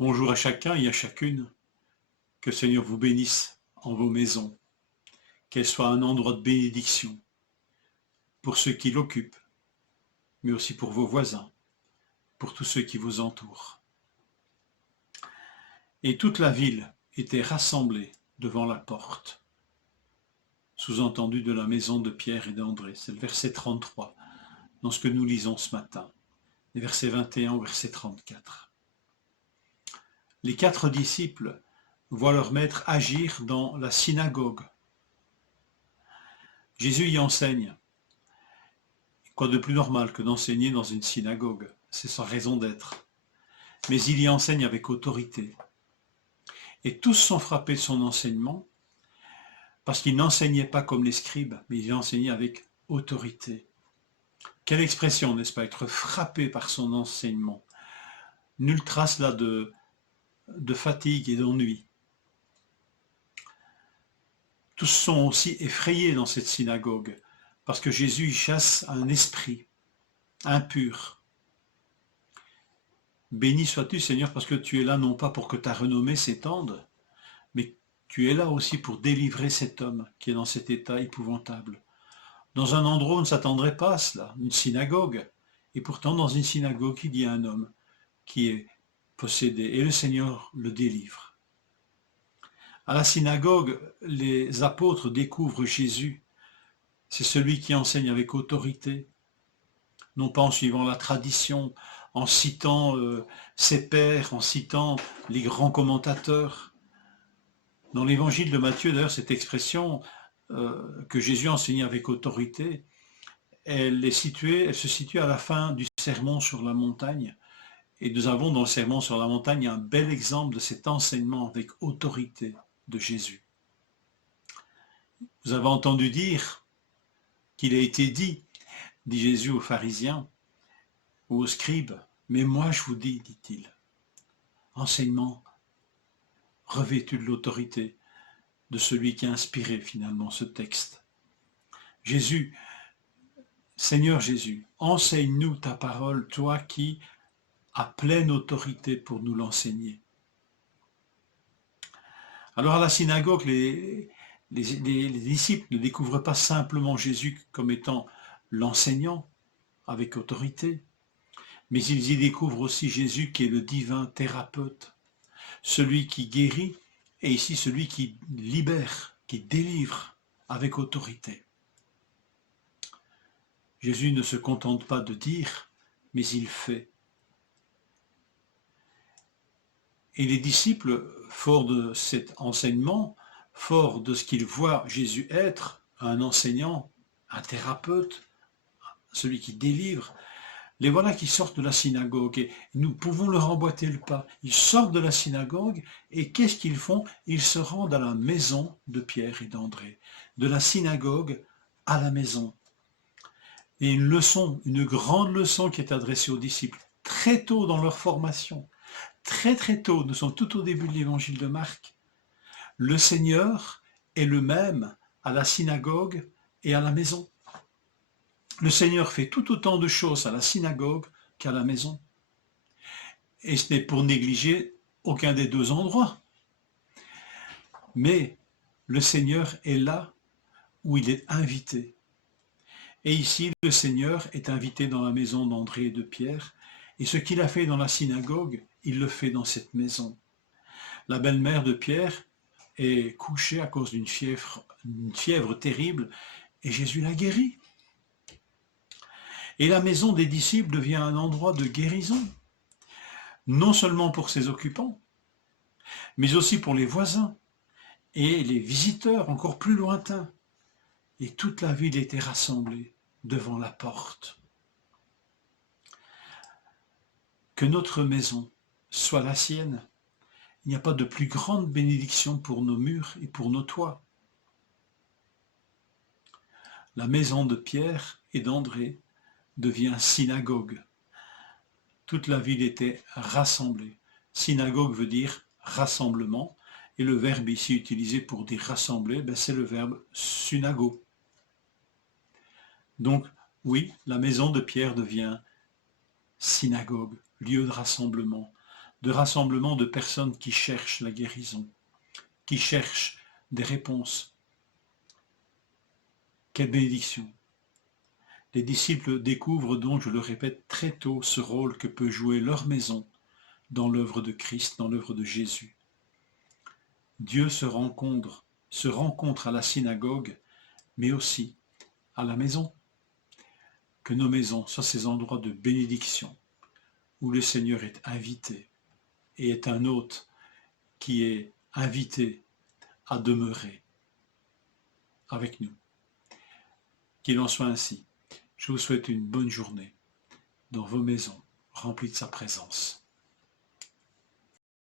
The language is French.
Bonjour à chacun et à chacune. Que le Seigneur vous bénisse en vos maisons, qu'elle soit un endroit de bénédiction pour ceux qui l'occupent, mais aussi pour vos voisins, pour tous ceux qui vous entourent. Et toute la ville était rassemblée devant la porte, sous-entendu de la maison de Pierre et d'André. C'est le verset 33 dans ce que nous lisons ce matin, les versets 21 au verset 34. Les 4 disciples voient leur maître agir dans la synagogue. Jésus y enseigne. Quoi de plus normal que d'enseigner dans une synagogue? C'est sa raison d'être. Mais il y enseigne avec autorité. Et tous sont frappés de son enseignement, parce qu'il n'enseignait pas comme les scribes, mais il enseignait avec autorité. Quelle expression, n'est-ce pas, être frappé par son enseignement. Nulle trace là de fatigue et d'ennui. Tous sont aussi effrayés dans cette synagogue, parce que Jésus y chasse un esprit impur. Béni sois-tu, Seigneur, parce que tu es là non pas pour que ta renommée s'étende, mais tu es là aussi pour délivrer cet homme qui est dans cet état épouvantable. Dans un endroit où on ne s'attendrait pas à cela, une synagogue. Et pourtant, dans une synagogue, il y a un homme qui est possédé, et le Seigneur le délivre. À la synagogue, les apôtres découvrent Jésus. C'est celui qui enseigne avec autorité, non pas en suivant la tradition, en citant ses pairs, en citant les grands commentateurs. Dans l'évangile de Matthieu, d'ailleurs, cette expression que Jésus enseignait avec autorité, elle se situe à la fin du sermon sur la montagne. Et nous avons dans le sermon sur la montagne un bel exemple de cet enseignement avec autorité de Jésus. Vous avez entendu dire qu'il a été dit Jésus aux pharisiens ou aux scribes, mais moi je vous dis, dit-il, enseignement revêtu de l'autorité de celui qui a inspiré finalement ce texte. Jésus, Seigneur Jésus, enseigne-nous ta parole, toi qui as pleine autorité pour nous l'enseigner. Alors à la synagogue, les disciples ne découvrent pas simplement Jésus comme étant l'enseignant avec autorité, mais ils y découvrent aussi Jésus qui est le divin thérapeute, celui qui guérit et ici celui qui libère, qui délivre avec autorité. Jésus ne se contente pas de dire, mais il fait. Et les disciples, forts de cet enseignement, forts de ce qu'ils voient Jésus être, un enseignant, un thérapeute, celui qui délivre, les voilà qui sortent de la synagogue et nous pouvons leur emboîter le pas. Ils sortent de la synagogue et qu'est-ce qu'ils font? Ils se rendent à la maison de Pierre et d'André, de la synagogue à la maison. Et une leçon, une grande leçon qui est adressée aux disciples, très tôt dans leur formation, très très tôt, nous sommes tout au début de l'évangile de Marc, le Seigneur est le même à la synagogue et à la maison. Le Seigneur fait tout autant de choses à la synagogue qu'à la maison. Et ce n'est pour négliger aucun des deux endroits. Mais le Seigneur est là où il est invité. Et ici, le Seigneur est invité dans la maison d'André et de Pierre. Et ce qu'il a fait dans la synagogue, il le fait dans cette maison. La belle-mère de Pierre est couchée à cause d'une fièvre terrible et Jésus l'a guérie. Et la maison des disciples devient un endroit de guérison, non seulement pour ses occupants, mais aussi pour les voisins et les visiteurs encore plus lointains. Et toute la ville était rassemblée devant la porte. Que notre maison soit la sienne. Il n'y a pas de plus grande bénédiction pour nos murs et pour nos toits. La maison de Pierre et d'André devient synagogue. Toute la ville était rassemblée. Synagogue veut dire rassemblement, et le verbe ici utilisé pour dire rassembler, c'est le verbe synago. Donc oui, la maison de Pierre devient synagogue, lieu de rassemblement. de rassemblement de personnes qui cherchent la guérison, qui cherchent des réponses. Quelle bénédiction! Les disciples découvrent donc, je le répète, très tôt ce rôle que peut jouer leur maison dans l'œuvre de Christ, dans l'œuvre de Jésus. Dieu se rencontre à la synagogue, mais aussi à la maison. Que nos maisons soient ces endroits de bénédiction où le Seigneur est invité et est un hôte qui est invité à demeurer avec nous. Qu'il en soit ainsi. Je vous souhaite une bonne journée dans vos maisons remplies de sa présence.